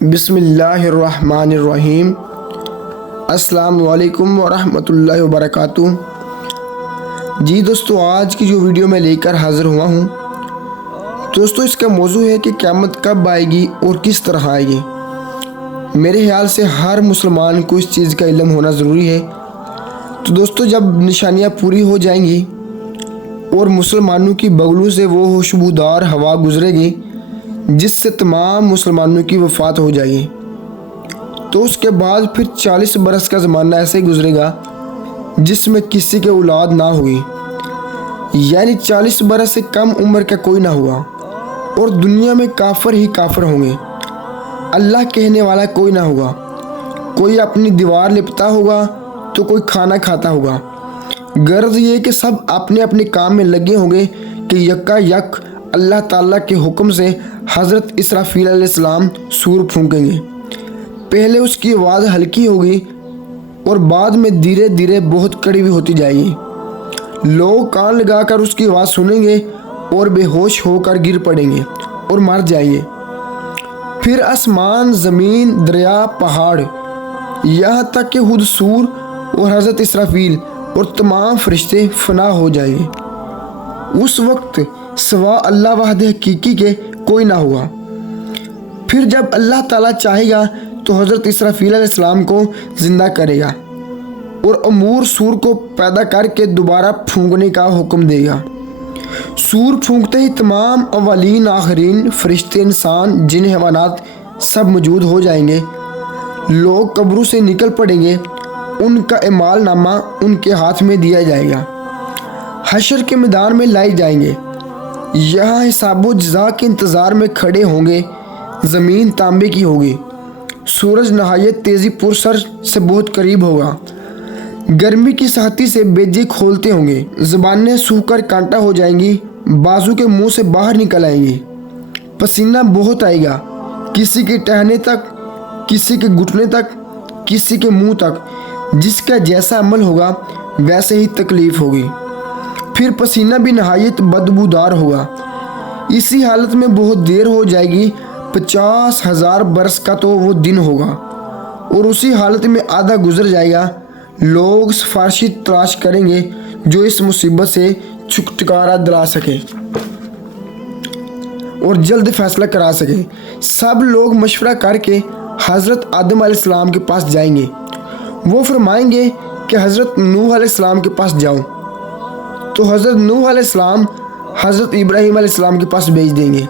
بسم اللہ الرحمن الرحیم۔ السلام علیکم ورحمۃ اللہ وبرکاتہ۔ جی دوستو، آج کی جو ویڈیو میں لے کر حاضر ہوا ہوں دوستو، اس کا موضوع ہے کہ قیامت کب آئے گی اور کس طرح آئے گی۔ میرے خیال سے ہر مسلمان کو اس چیز کا علم ہونا ضروری ہے۔ تو دوستو، جب نشانیاں پوری ہو جائیں گی اور مسلمانوں کی بغلوں سے وہ خوشبودار ہوا گزرے گی جس سے تمام مسلمانوں کی وفات ہو جائے گی، تو اس کے بعد پھر 40 برس کا زمانہ ایسے گزرے گا جس میں کسی کے اولاد نہ ہوگی، یعنی 40 برس سے کم عمر کا کوئی نہ ہوا، اور دنیا میں کافر ہی کافر ہوں گے۔ اللہ کہنے والا کوئی نہ ہوگا، کوئی اپنی دیوار لپتا ہوگا تو کوئی کھانا کھاتا ہوگا۔ غرض یہ کہ سب اپنے اپنے کام میں لگے ہوں گے کہ یکا یک اللہ تعالیٰ کے حکم سے حضرت اسرافیل علیہ السلام سور پھونکیں گے۔ پہلے اس کی آواز ہلکی ہوگی اور بعد میں دھیرے دھیرے بہت کڑوی ہوتی جائے گی۔ لوگ کان لگا کر اس کی آواز سنیں گے اور بے ہوش ہو کر گر پڑیں گے اور مر جائیں گے۔ پھر آسمان، زمین، دریا، پہاڑ، یہاں تک کہ خود سور اور حضرت اسرافیل اور تمام فرشتے فنا ہو جائیں گے۔ اس وقت سوا اللہ واحد حقیقی کے کوئی نہ ہوگا۔ پھر جب اللہ تعالیٰ چاہے گا تو حضرت اسرافیل علیہ السلام کو زندہ کرے گا اور امور سور کو پیدا کر کے دوبارہ پھونکنے کا حکم دے گا۔ سور پھونکتے ہی تمام اولین آخرین، فرشتے، انسان، جن، حیوانات سب موجود ہو جائیں گے۔ لوگ قبروں سے نکل پڑیں گے، ان کا اعمال نامہ ان کے ہاتھ میں دیا جائے گا، حشر کے میدان میں لائے جائیں گے۔ یہاں حساب و جزا کے انتظار میں کھڑے ہوں گے۔ زمین تانبے کی ہوگی، سورج نہایت تیزی پرسر سے بہت قریب ہوگا، گرمی کی سختی سے بیجے کھولتے ہوں گے، زبانیں سوکھ کر کانٹا ہو جائیں گی، بازو کے منہ سے باہر نکل آئیں گی، پسینہ بہت آئے گا، کسی کے ٹہنے تک، کسی کے گھٹنے تک، کسی کے منہ تک، جس کا جیسا عمل ہوگا ویسے ہی تکلیف ہوگی۔ پھر پسینہ بھی نہایت بدبودار ہوگا۔ اسی حالت میں بہت دیر ہو جائے گی، 50,000 برس کا تو وہ دن ہوگا، اور اسی حالت میں آدھا گزر جائے گا۔ لوگ سفارشی تلاش کریں گے جو اس مصیبت سے چھٹکارا دلا سکے اور جلد فیصلہ کرا سکے۔ سب لوگ مشورہ کر کے حضرت آدم علیہ السلام کے پاس جائیں گے۔ وہ فرمائیں گے کہ حضرت نوح علیہ السلام کے پاس جاؤ، تو حضرت نوح علیہ السلام حضرت ابراہیم علیہ السلام کے پاس بھیج دیں گے۔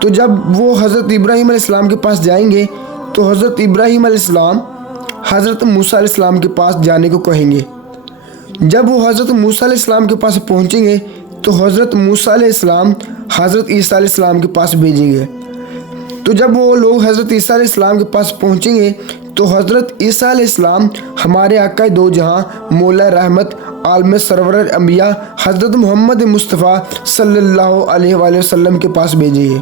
تو جب وہ حضرت ابراہیم علیہ السلام کے پاس جائیں گے تو حضرت ابراہیم علیہ السلام حضرت موسیٰ علیہ السلام کے پاس جانے کو کہیں گے۔ جب وہ حضرت موسیٰ علیہ السلام کے پاس پہنچیں گے تو حضرت موسیٰ علیہ السلام حضرت عیسیٰ علیہ السلام کے پاس بھیجیں گے۔ تو جب وہ لوگ حضرت عیسیٰ علیہ السلام کے پاس پہنچیں گے تو حضرت عیسیٰ علیہ السلام ہمارے آقا دو جہاں، مولا رحمت، عالم سرور انبیاء حضرت محمد مصطفیٰ صلی اللہ علیہ وآلہ وسلم کے پاس بھیجیں گے۔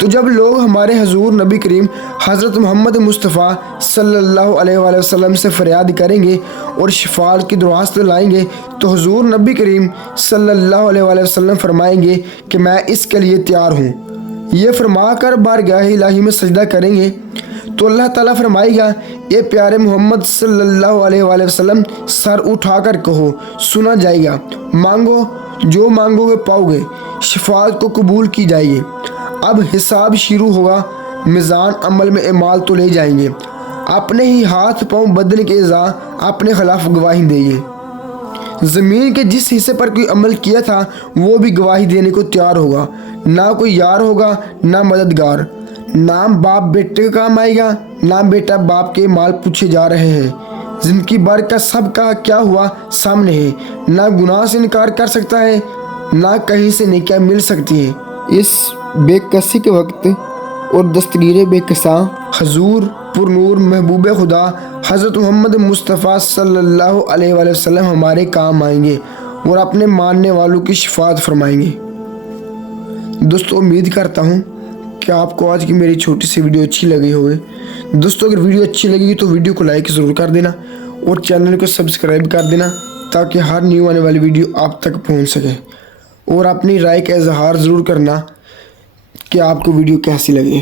تو جب لوگ ہمارے حضور نبی کریم حضرت محمد مصطفیٰ صلی اللہ علیہ وآلہ وسلم سے فریاد کریں گے اور شفاعت کی درخواست لائیں گے تو حضور نبی کریم صلی اللہ علیہ وآلہ وسلم فرمائیں گے کہ میں اس کے لیے تیار ہوں۔ یہ فرما کر بارگاہ الہی میں سجدہ کریں گے تو اللہ تعالیٰ فرمائے گا، اے پیارے محمد صلی اللہ علیہ وآلہ وسلم، سر اٹھا کر کہو، سنا جائے گا، مانگو، جو مانگو گے پاؤ گے، شفاعت کو قبول کی جائے گی۔ اب حساب شروع ہوگا، میزان عمل میں اعمال تو لے جائیں گے، اپنے ہی ہاتھ پاؤں بدن کے اعضاء اپنے خلاف گواہی دیں گے۔ زمین کے جس حصے پر کوئی عمل کیا تھا وہ بھی گواہی دینے کو تیار ہوگا، نہ کوئی یار ہوگا نہ مددگار، نہ باپ بیٹے کا کام آئے گا، نہ بیٹا باپ کے مال پوچھے جا رہے ہیں۔ زندگی بھر کا سب کا کیا ہوا سامنے ہے، نہ گناہ سے انکار کر سکتا ہے، نہ کہیں سے نیکیاں مل سکتی ہیں۔ اس بے کسی کے وقت اور دستگیر بے کساں حضور پر نور محبوب خدا حضرت محمد مصطفیٰ صلی اللہ علیہ وآلہ وسلم ہمارے کام آئیں گے اور اپنے ماننے والوں کی شفاعت فرمائیں گے۔ دوستو، امید کرتا ہوں کہ آپ کو آج کی میری چھوٹی سی ویڈیو اچھی لگی ہوگی۔ دوستو، اگر ویڈیو اچھی لگی تو ویڈیو کو لائک ضرور کر دینا اور چینل کو سبسکرائب کر دینا تاکہ ہر نیو آنے والی ویڈیو آپ تک پہنچ سکے، اور اپنی رائے کا اظہار ضرور کرنا کہ آپ کو ویڈیو کیسی لگی۔